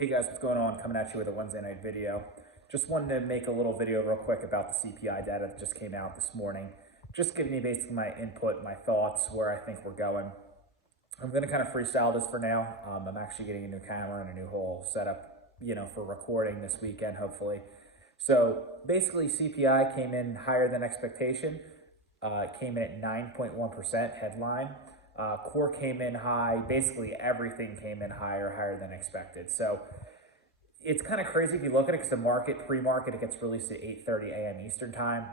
Hey guys, what's going on? Coming at you with a Wednesday night video. Just wanted to make a little video real quick about the CPI data that just came out this morning. Just giving you basically my input, my thoughts, where I think we're going. I'm going to kind of freestyle this for now. I'm actually getting a new camera and a new whole setup, for recording this weekend, hopefully. So basically CPI came in higher than expectation. It came in at 9.1% headline. Core came in high. Basically everything came in higher than expected. So it's kind of crazy if you look at it because the market, pre-market, it gets released at 8:30 a.m. Eastern time.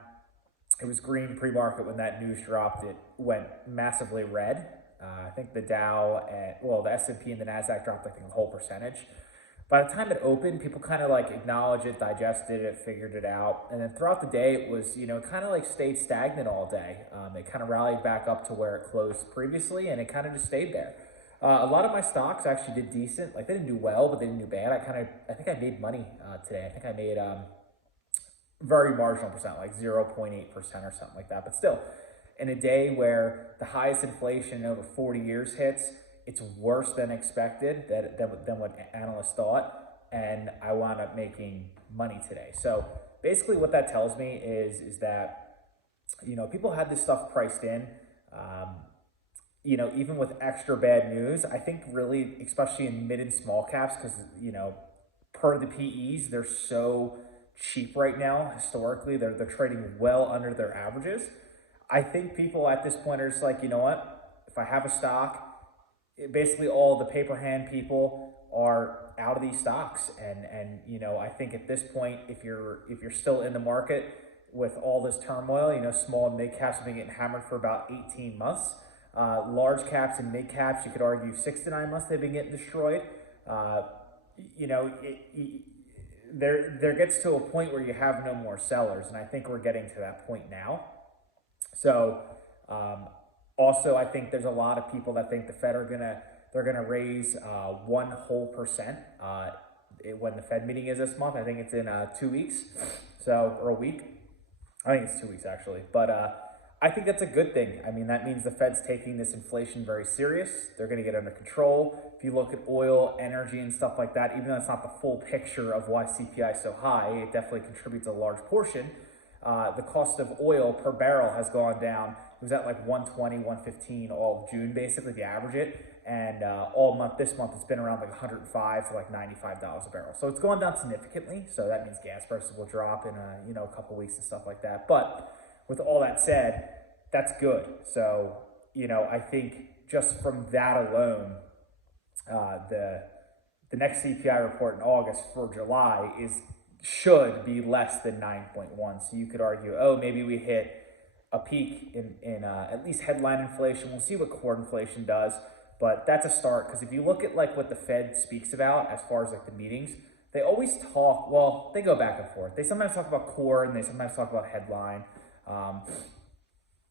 It was green pre-market when that news dropped. It went massively red. I think the Dow, the S&P and the NASDAQ dropped, I think, a whole percentage. By the time it opened, people kind of like acknowledged it, digested it, figured it out. And then throughout the day, it was, kind of like stayed stagnant all day. It kind of rallied back up to where it closed previously, and it kind of just stayed there. A lot of my stocks actually did decent. Like, they didn't do well, but they didn't do bad. I think I made money today. I think I made very marginal percent, like 0.8% or something like that. But still, in a day where the highest inflation in over 40 years hits, it's worse than expected, than what analysts thought, and I wound up making money today. So basically what that tells me is that, people had this stuff priced in, even with extra bad news. I think really, especially in mid and small caps, because, per the PEs, they're so cheap right now. Historically, they're trading well under their averages. I think people at this point are just like, you know what, if I have a stock, basically all the paper hand people are out of these stocks. And I think at this point, if you're still in the market with all this turmoil, small and mid caps have been getting hammered for about 18 months. Large caps and mid caps, you could argue 6 to 9 months they've been getting destroyed. There gets to a point where you have no more sellers, and I think we're getting to that point now. So also, I think there's a lot of people that think the Fed they're gonna raise 1% when the Fed meeting is this month. I think it's in 2 weeks, or a week. I think it's 2 weeks actually, but I think that's a good thing. I mean, that means the Fed's taking this inflation very serious. They're going to get under control. If you look at oil, energy, and stuff like that, even though it's not the full picture of why CPI is so high, it definitely contributes a large portion. The cost of oil per barrel has gone down. It was at like 120, 115 all of June, basically, if you average it. And this month, it's been around like 105 to like $95 a barrel. So it's gone down significantly. So that means gas prices will drop in a couple weeks and stuff like that. But with all that said, that's good. So, I think just from that alone, the next CPI report in August for July should be less than 9.1. So you could argue, oh, maybe we hit a peak in at least headline inflation. We'll see what core inflation does, but that's a start. Because if you look at like what the Fed speaks about as far as like the meetings, they always talk, well, they go back and forth. They sometimes talk about core and they sometimes talk about headline.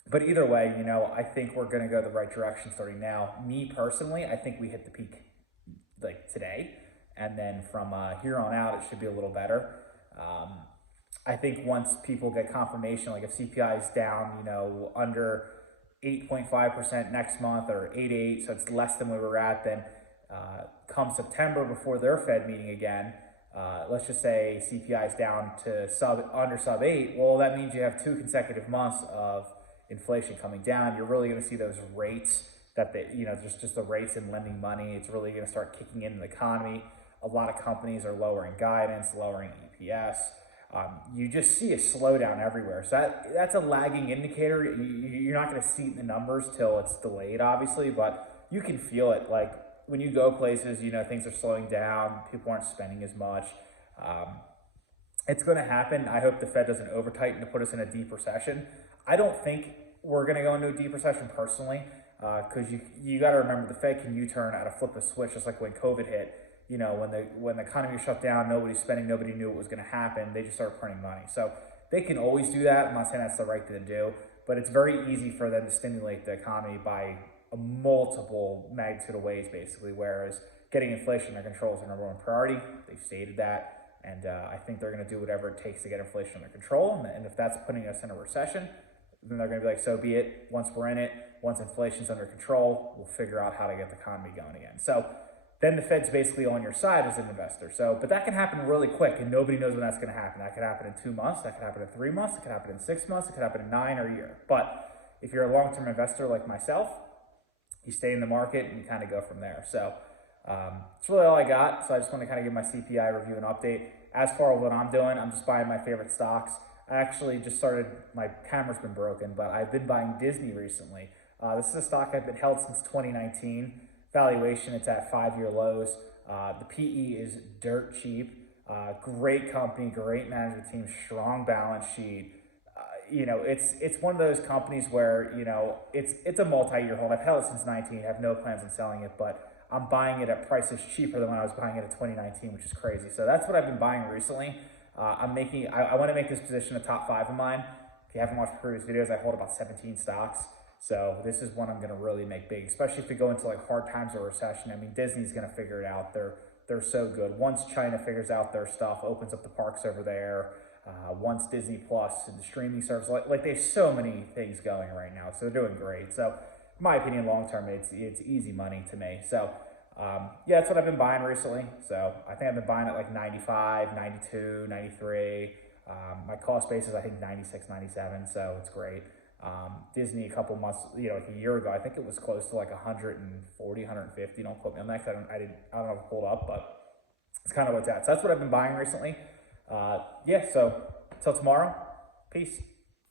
But either way, I think we're going to go the right direction starting now. Me personally, I think we hit the peak like today. And then from here on out, it should be a little better. I think once people get confirmation, like if CPI is down, under 8.5% next month or 8.8, so it's less than we were at, then come September before their Fed meeting again, let's just say CPI is down to under sub 8. Well, that means you have 2 consecutive months of inflation coming down. You're really going to see those rates just the rates and lending money. It's really going to start kicking in the economy. A lot of companies are lowering guidance, lowering EPS. You just see a slowdown everywhere. So that's a lagging indicator. You're not going to see it in the numbers till it's delayed, obviously, but you can feel it. Like when you go places, things are slowing down. People aren't spending as much. It's going to happen. I hope the Fed doesn't over tighten to put us in a deep recession. I don't think we're going to go into a deep recession personally, because you got to remember the Fed can U-turn at a flip of a switch, just like when COVID hit. When the economy shut down, nobody's spending, nobody knew what was going to happen. They just started printing money. So they can always do that. I'm not saying that's the right thing to do, but it's very easy for them to stimulate the economy by a multiple magnitude of ways, basically, whereas getting inflation under control is their number one priority. They've stated that. And I think they're going to do whatever it takes to get inflation under control. And if that's putting us in a recession, then they're going to be like, so be it. Once we're in it, once inflation's under control, we'll figure out how to get the economy going again. So then the Fed's basically on your side as an investor. So, but that can happen really quick, and nobody knows when that's going to happen. That could happen in 2 months, that could happen in 3 months, it could happen in 6 months, it could happen in 9 or a year. But if you're a long-term investor like myself, you stay in the market and you kind of go from there. So that's really all I got. So I just want to kind of give my CPI review and update. As far as what I'm doing, I'm just buying my favorite stocks. I actually just started, my camera's been broken, but I've been buying Disney recently. This is a stock I've been held since 2019. Valuation, it's at 5-year lows. The PE is dirt cheap. Great company, great management team, strong balance sheet. It's one of those companies where, it's a multi-year hold. I've held it since 19, have no plans on selling it, but I'm buying it at prices cheaper than when I was buying it in 2019, which is crazy. So that's what I've been buying recently. I want to make this position a top 5 of mine. If you haven't watched previous videos, I hold about 17 stocks. So this is one I'm going to really make big, especially if we go into like hard times or recession. I mean, Disney's going to figure it out. They're so good. Once China figures out their stuff, opens up the parks over there, once Disney Plus and the streaming service, like they have so many things going right now. So they're doing great. So in my opinion, long term, it's easy money to me. So yeah, that's what I've been buying recently. So I think I've been buying at like 95, 92, 93. My cost base is I think 96, 97. So it's great. Disney a couple months, like a year ago, I think it was close to like 140, 150. Don't quote me on that. I don't know if it pulled up, but it's kind of what's at. So that's what I've been buying recently. Yeah. So until tomorrow, peace.